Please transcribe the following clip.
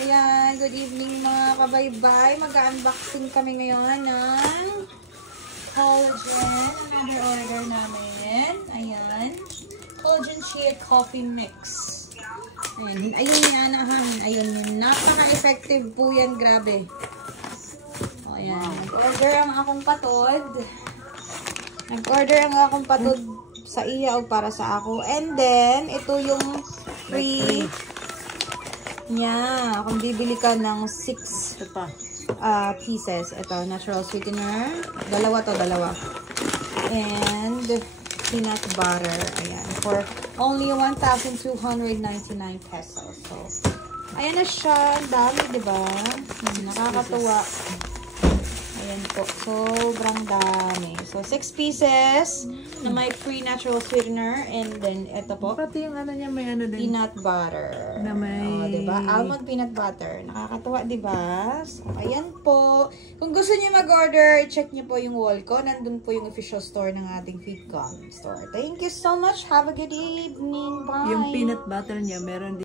Ayan, good evening mga kabaybay. Mag-unboxing kami ngayon ng collagen. Another order namin. Ayan. Collagen Chia Coffee Mix. Ayan, ayun yan. Ayun yun. Napaka-effective po yan. Grabe. O, ayan. Nag-order ang akong patod. Sa iya o para sa ako. And then, ito yung free niya. Kung bibili ka ng 6 pieces. Ito, natural sweetener. Dalawa. And peanut butter. Ayan. For only 1,299 pesos. So, ayan na siya. Dami, diba? Nakakatuwa. Ayan po. Sobrang dami. So, 6 pieces na may free natural sweetener. And then, ito po. Pati yung ano niya, may ano din. Peanut butter. Na may... diba? Almond peanut butter. Nakakatuwa, diba? So, ayan po. Kung gusto niyo mag-order, check niyo po yung wall ko. Nandun po yung official store ng ating Feedcom store. Thank you so much. Have a good evening. Bye! Yung peanut butter niya, meron din.